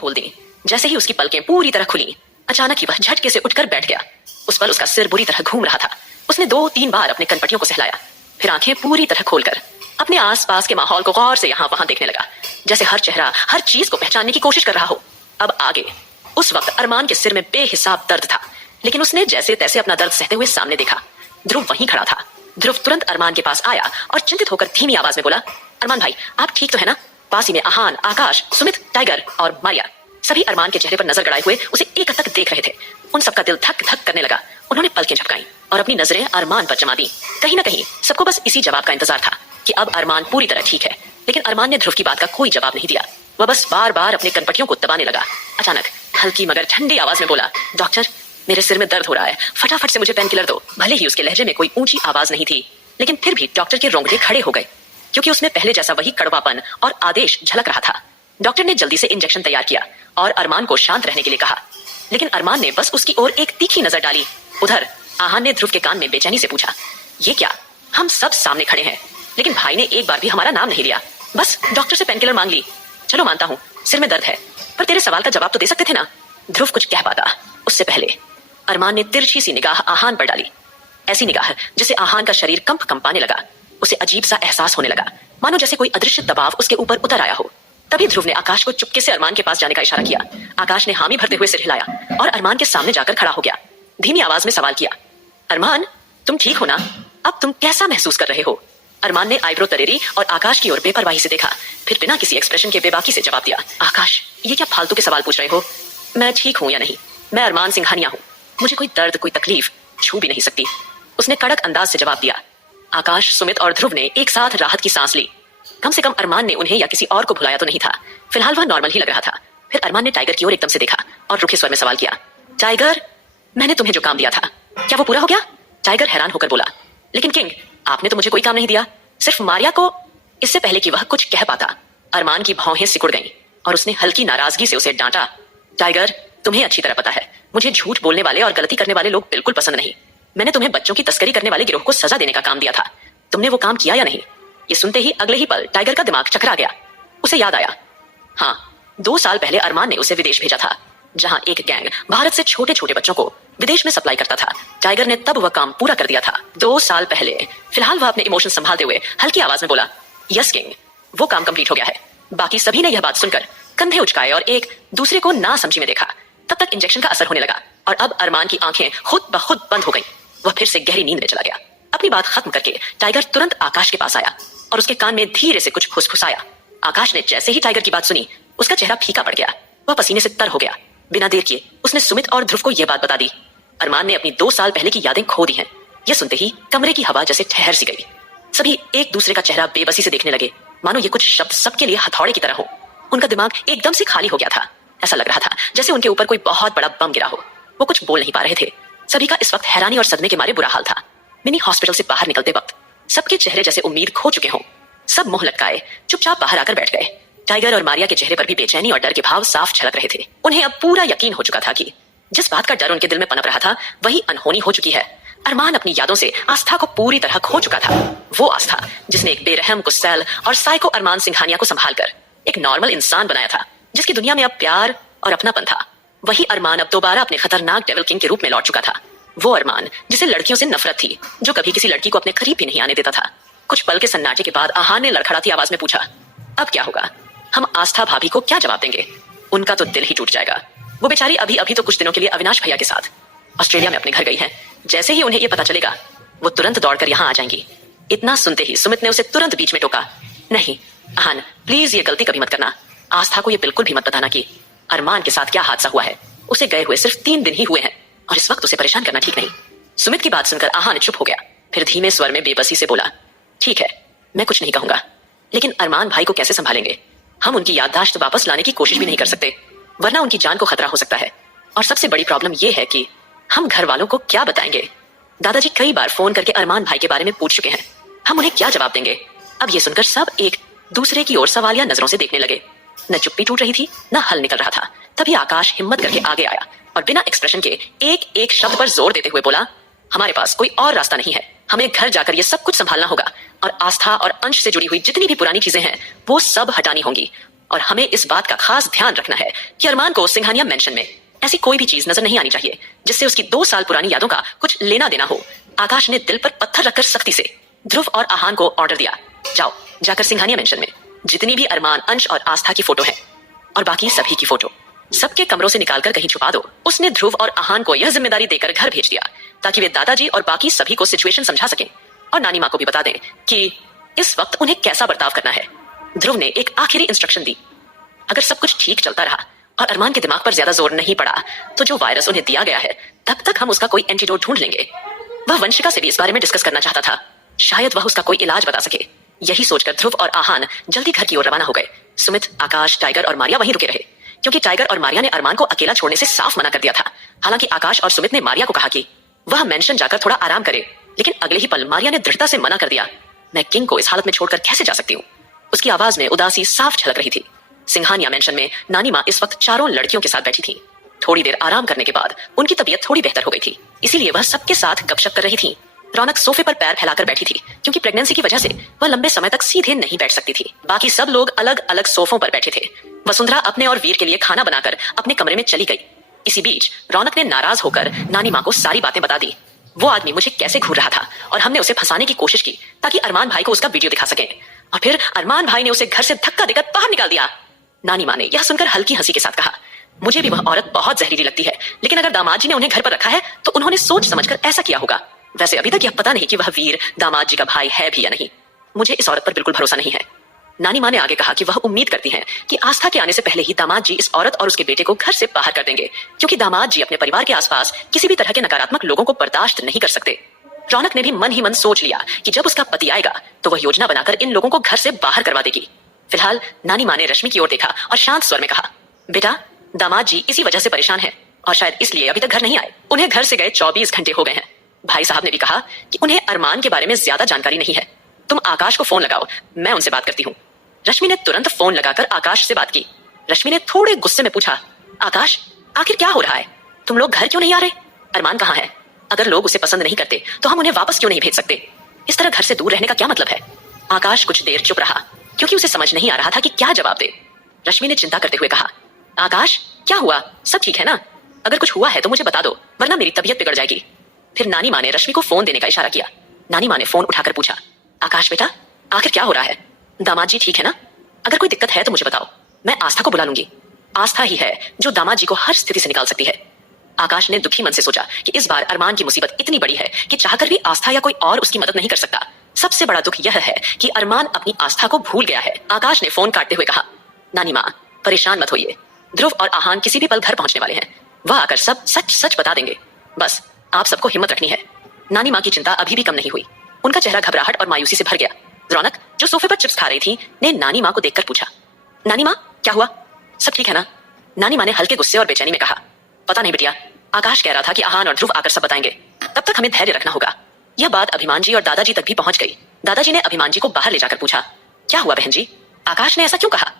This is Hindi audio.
खोल दी। जैसे ही उसकी पलकें पूरी तरह खुली, अचानक ही वह झटके से उठकर बैठ गया। उस पल उसका सिर बुरी तरह घूम रहा था। उसने 2-3 बार अपने कनपटियों को सहलाया, फिर आंखें पूरी तरह खोलकर अपने आसपास के माहौल को गौर से यहाँ वहां देखने लगा, जैसे हर चेहरा, हर चीज को पहचानने की कोशिश कर रहा हो। अब आगे उस वक्त अरमान के सिर में बेहिसाब दर्द था, लेकिन उसने जैसे तैसे अपना दर्द सहते हुए सामने देखा। ध्रुव वहीं खड़ा था। ध्रुव तुरंत अरमान के पास आया और चिंतित होकर धीमी आवाज में बोला, अरमान भाई, आप ठीक तो है ना? पास ही में आहान, आकाश, सुमित, टाइगर और मारिया सभी अरमान के चेहरे पर नजर गड़ाए हुए उसे एक तक देख रहे थे। उन सबका दिल धक धक करने लगा। उन्होंने पलकें झपकाई और अपनी नजरें अरमान पर जमा दी। कहीं ना कहीं सबको बस इसी जवाब का इंतजार था कि अब अरमान पूरी तरह ठीक है। लेकिन अरमान ने ध्रुव की बात का कोई जवाब नहीं दिया। वह बस बार बार अपने कनपटियों को दबाने लगा। अचानक हल्की मगर ठंडी आवाज में बोला, डॉक्टर, मेरे सिर में दर्द हो रहा है, फटाफट से मुझे पेन किलर दो। भले ही उसके लहजे में कोई ऊंची आवाज नहीं थी, लेकिन फिर भी डॉक्टर के रोंगटे खड़े हो गए, क्योंकि उसमें पहले जैसा वही कड़वापन और आदेश झलक रहा था। डॉक्टर ने जल्दी से इंजेक्शन तैयार किया और अरमान को शांत रहने के लिए कहा, लेकिन अरमान ने बस उसकी ओर एक तीखी नजर डाली। उधर आहान ने ध्रुव के कान में बेचैनी से पूछा, ये क्या? हम सब सामने खड़े हैं, लेकिन भाई ने एक बार भी हमारा नाम नहीं लिया। बस डॉक्टर से पेनकिलर मांग ली। चलो मानता हूँ सिर में दर्द है, पर तेरे सवाल का जवाब तो दे सकते थे ना। ध्रुव कुछ कह पाता उससे पहले अरमान ने तिरछी सी निगाह आहान पर डाली, ऐसी निगाह जिसे आहान का शरीर कंपाने लगा। उसे अजीब सा एहसास होने लगा, मानो जैसे कोई अदृश्य दबाव उसके ऊपर उतर आया हो। तभी ध्रुव ने आकाश को चुपके से अरमान के पास जाने का इशारा किया। आकाश ने हामी भरते हुए सिर हिलाया और अरमान के सामने जाकर खड़ा हो गया। धीमी आवाज में सवाल किया, अरमान, तुम ठीक हो ना? अब तुम कैसा महसूस कर रहे हो? अरमान ने आईब्रो तरेरी और आकाश की ओर बेपरवाही से देखा, फिर बिना किसी एक्सप्रेशन के बेबाकी से जवाब दिया, आकाश, ये क्या फालतू के सवाल पूछ रहे हो? मैं ठीक हूं या नहीं? मैं अरमान सिंघानिया हूं। मुझे कोई दर्द, कोई तकलीफ छू भी नहीं सकती। उसने कड़क अंदाज से जवाब दिया। आकाश, सुमित और ध्रुव ने एक साथ राहत की सांस ली। कम से कम अरमान ने उन्हें या किसी और को भुलाया तो नहीं था। फिलहाल वह नॉर्मल ही लग रहा था। फिर अरमान ने टाइगर की ओर एकदम से देखा और रुखे स्वर में सवाल किया, टाइगर, मैंने तुम्हें जो काम दिया था, क्या वो पूरा हो गया? टाइगर हैरान होकर बोला, लेकिन किंग, आपने तो मुझे कोई काम नहीं दिया, सिर्फ मारिया को। इससे पहले कि वह कुछ कह पाता, अरमान की भौहें सिकुड़ गईं और उसने हल्की नाराजगी से उसे डांटा, टाइगर, तुम्हें अच्छी तरह पता है मुझे झूठ बोलने वाले और गलती करने वाले लोग बिल्कुल पसंद नहीं। मैंने तुम्हें बच्चों की तस्करी करने वाले गिरोह को सजा देने का काम दिया था। तुमने वो काम किया या नहीं? ये सुनते ही अगले ही पल टाइगर का दिमाग चकरा गया। उसे याद आया, हाँ, 2 साल पहले अरमान ने उसे विदेश भेजा था, जहां एक गैंग भारत से छोटे छोटे बच्चों को विदेश में सप्लाई करता था। टाइगर ने तब वह काम पूरा कर दिया था, 2 साल पहले। फिलहाल वह अपने इमोशन संभालते हुए हल्की आवाज में बोला, यस किंग, वो काम कंप्लीट हो गया है। बाकी सभी ने यह बात सुनकर कंधे उचकाए और एक दूसरे को ना समझी में देखा। तब तक इंजेक्शन का असर होने लगा और अब अरमान की आंखें खुद ब खुद बंद हो गईं। वह फिर से गहरी नींद में चला गया। अपनी बात खत्म करके टाइगर तुरंत आकाश के पास आया और उसके कान में धीरे से कुछ फुसफुसाया। आकाश ने जैसे ही टाइगर की बात सुनी, उसका चेहरा फीका पड़ गया। वह पसीने से तर हो गया। बिना देर किए उसने सुमित और ध्रुव को यह बात बता दी, अरमान ने अपनी 2 साल पहले की यादें खो दी हैं। यह सुनते ही कमरे की हवा जैसे ठहर सी गई। सभी एक दूसरे का चेहरा बेबसी से देखने लगे, मानो ये कुछ शब्द सबके लिए हथौड़े की तरह हो। उनका दिमाग एकदम से खाली हो गया था। ऐसा लग रहा था जैसे उनके ऊपर कोई बहुत बड़ा बम गिरा हो। वो कुछ बोल नहीं पा रहे थे। सभी का इस वक्त हैरानी और सदमे के मारे बुरा हाल था। मिनी हॉस्पिटल से बाहर निकलते वक्त सबके चेहरे जैसे उम्मीद खो चुके हों। सब मुंह लटकाए चुपचाप बाहर आकर बैठ गए। टाइगर और मारिया के चेहरे पर भी बेचैनी और डर के भाव साफ झलक रहे थे। उन्हें अब पूरा यकीन हो चुका था कि जिस बात का डर उनके दिल में पनप रहा था, वही अनहोनी हो चुकी है। अरमान अपनी यादों से आस्था को पूरी तरह खो चुका था। वो आस्था जिसने एक बेरहम, गुस्सैल और साइको अरमान सिंघानिया को संभालकर एक नॉर्मल इंसान बनाया था, जिसकी दुनिया में अब प्यार और अपनापन था। वही अरमान अब दोबारा अपने खतरनाक डेविल किंग के रूप में लौट चुका था। वो अरमान जिसे लड़कियों से नफरत थी, जो कभी किसी लड़की को अपने करीब भी नहीं आने देता था। कुछ पल के सन्नाटे के बाद आहान ने लड़खड़ाती आवाज में पूछा, अब क्या होगा? हम आस्था भाभी को क्या जवाब देंगे? उनका तो दिल ही टूट जाएगा। वो बेचारी अभी अभी तो कुछ दिनों के लिए अविनाश भैया के साथ ऑस्ट्रेलिया में अपने घर गई हैं। जैसे ही उन्हें ये पता चलेगा, वो तुरंत दौड़कर यहाँ आ जाएंगी। इतना सुनते ही सुमित ने उसे तुरंत बीच में टोका, नहीं आहान, प्लीज ये गलती कभी मत करना। आस्था को ये बिल्कुल भी मत बताना कि अरमान के साथ क्या हादसा हुआ है। उसे गए हुए सिर्फ 3 दिन ही हुए हैं और इस वक्त उसे परेशान करना ठीक नहीं। सुमित की बात सुनकर आहान चुप हो गया, फिर धीमे स्वर में बेबसी से बोला, ठीक है, मैं कुछ नहीं कहूंगा, लेकिन अरमान भाई को कैसे संभालेंगे? हम उनकी याददाश्त वापस लाने की कोशिश भी नहीं कर सकते, वरना उनकी जान को खतरा हो सकता है। और सबसे बड़ी प्रॉब्लम यह है कि हम घर वालों को क्या बताएंगे? दादाजी कई बार फोन करके अरमान भाई के बारे में पूछ चुके हैं, हम उन्हें क्या जवाब देंगे? अब ये सुनकर सब एक दूसरे की ओर सवालिया नजरों से देखने लगे। न चुप्पी टूट रही थी, न हल निकल रहा था। तभी आकाश हिम्मत करके आगे आया और बिना एक्सप्रेशन के एक एक शब्द पर जोर देते हुए बोला, हमारे पास कोई और रास्ता नहीं है। हमें घर जाकर ये सब कुछ संभालना होगा और आस्था और अंश से जुड़ी हुई जितनी भी पुरानी चीजें हैं, वो सब हटानी होंगी। और हमें इस बात का खास ध्यान रखना है कि अरमान को सिंघानिया मेंशन में ऐसी कोई भी चीज नजर नहीं आनी चाहिए जिससे उसकी 2 साल पुरानी यादों का कुछ लेना देना हो। आकाश ने दिल पर पत्थर रखकर सख्ती से ध्रुव और आहान को ऑर्डर दिया, जाओ जाकर सिंघानिया मेंशन में जितनी भी अरमान, अंश और आस्था की फोटो है और बाकी सभी की फोटो सबके कमरों से निकालकर कहीं छुपा दो। उसने ध्रुव और आहान को यह जिम्मेदारी देकर घर भेज दिया ताकि वे दादाजी और बाकी सभी को सिचुएशन समझा सकें और नानी माँ को भी बता दें कि इस वक्त उन्हें कैसा बर्ताव करना है। ध्रुव ने एक आखिरी इंस्ट्रक्शन दी, अगर सब कुछ ठीक चलता रहा और अरमान के दिमाग पर ज्यादा जोर नहीं पड़ा तो जो वायरस उन्हें दिया गया है तब तक हम उसका कोई एंटीडोट ढूंढ लेंगे। वह वंशिका से भी इस बारे में डिस्कस करना चाहता था, शायद वह उसका कोई इलाज बता सके। यही सोचकर ध्रुव और आहान जल्दी घर की ओर रवाना हो गए। सुमित, आकाश, टाइगर और मारिया वहीं रुके रहे क्योंकि टाइगर और मारिया ने अरमान को अकेला छोड़ने से साफ मना कर दिया था। हालांकि आकाश और सुमित ने मारिया को कहा कि वह मेंशन जाकर थोड़ा आराम करे, लेकिन अगले ही पल मारिया ने दृढ़ता से मना कर दिया। मैं किंग को इस हालत में छोड़कर कैसे जा सकती हूँ? उसकी आवाज में उदासी साफ झलक रही थी। सिंघानिया मेंशन में नानी माँ इस वक्त चारों लड़कियों के साथ बैठी थी। थोड़ी देर आराम करने के बाद उनकी तबीयत थोड़ी बेहतर हो गई थी, इसीलिए वह सबके साथ गपशप कर रही थी। रौनक सोफे पर पैर फैलाकर बैठी थी क्योंकि प्रेगनेंसी की वजह से वह लंबे समय तक सीधे नहीं बैठ सकती थी। बाकी सब लोग अलग अलग सोफों पर बैठे थे। वसुंधरा अपने और वीर के लिए खाना बनाकर अपने कमरे में चली गई। इसी बीच रौनक ने नाराज होकर नानी माँ को सारी बातें बता दी। वो आदमी मुझे कैसे घूर रहा था और हमने उसे फंसाने की कोशिश की ताकि अरमान भाई को उसका वीडियो दिखा सके, और फिर अरमान भाई ने उसे घर से धक्का देकर बाहर निकाल दिया। नानी माँ ने यह सुनकर हल्की हंसी के साथ कहा, मुझे भी वह औरत बहुत जहरीली लगती है, लेकिन अगर दामाद जी ने उन्हें घर पर रखा है तो उन्होंने सोच समझकर ऐसा किया होगा। वैसे अभी तक यह पता नहीं कि वह वीर दामाद जी का भाई है भी या नहीं। मुझे इस औरत पर बिल्कुल भरोसा नहीं है। नानी माँ ने आगे कहा कि वह उम्मीद करती हैं कि आस्था के आने से पहले ही दामाद जी इस औरत और उसके बेटे को घर से बाहर कर देंगे, क्योंकि दामाद जी अपने परिवार के आसपास किसी भी तरह के नकारात्मक लोगों को बर्दाश्त नहीं कर सकते। रौनक ने भी मन ही मन सोच लिया कि जब उसका पति आएगा तो वह योजना बनाकर इन लोगों को घर से बाहर करवा देगी। फिलहाल नानी माँ ने रश्मि की ओर देखा और शांत स्वर में कहा, बेटा दामाद जी इसी वजह से परेशान है और शायद इसलिए अभी तक घर नहीं आए। उन्हें घर से गए 24 घंटे हो गए हैं। भाई साहब ने भी कहा कि उन्हें अरमान के बारे में ज्यादा जानकारी नहीं है। तुम आकाश को फोन लगाओ, मैं उनसे बात करती हूँ। रश्मि ने तुरंत फोन लगाकर आकाश से बात की। रश्मि ने थोड़े गुस्से में पूछा, आकाश आखिर क्या हो रहा है? तुम लोग घर क्यों नहीं आ रहे? अरमान कहाँ है? अगर लोग उसे पसंद नहीं करते तो हम उन्हें वापस क्यों नहीं भेज सकते? इस तरह घर से दूर रहने का क्या मतलब है? आकाश कुछ देर चुप रहा क्योंकि उसे समझ नहीं आ रहा था कि क्या जवाब दे। रश्मि ने चिंता करते हुए कहा, आकाश क्या हुआ? सब ठीक है ना? अगर कुछ हुआ है तो मुझे बता दो, वरना मेरी तबीयत बिगड़ जाएगी। फिर नानी माँ ने रश्मि को फोन देने का इशारा किया। नानी माँ ने फोन उठाकर पूछा, आकाश बेटा आखिर क्या हो रहा है? दामाद जी ठीक है ना? अगर कोई दिक्कत है तो मुझे बताओ, मैं आस्था को बुला लूंगी। आस्था ही है जो दामाद जी को हर स्थिति से निकाल सकती है। आकाश ने दुखी मन से सोचा कि इस बार अरमान की मुसीबत इतनी बड़ी है कि चाहकर भी आस्था या कोई और उसकी मदद नहीं कर सकता। सबसे बड़ा दुख यह है कि अरमान अपनी आस्था को भूल गया है। आकाश ने फोन काटते हुए कहा, नानी माँ परेशान मत होइए, ध्रुव और आहान किसी भी पल घर पहुंचने वाले हैं। वह आकर सब सच सच बता देंगे। बस आप सबको हिम्मत रखनी है। नानी माँ की चिंता अभी भी कम नहीं हुई। उनका चेहरा घबराहट और मायूसी से भर गया। रौनक जो सोफे पर चिप्स खा रही थी ने नानी माँ को देखकर पूछा, नानी माँ क्या हुआ? सब ठीक है ना? नानी माँ ने हल्के गुस्से और बेचैनी में कहा, पता नहीं बिटिया, आकाश कह रहा था कि आहान और ध्रुव आकर सब बताएंगे। तब तक हमें धैर्य रखना होगा। यह बात अभिमान जी और दादाजी तक भी पहुंच गई। दादाजी ने अभिमान जी को बाहर ले जाकर पूछा, क्या हुआ बहन जी? आकाश ने ऐसा क्यों कहा?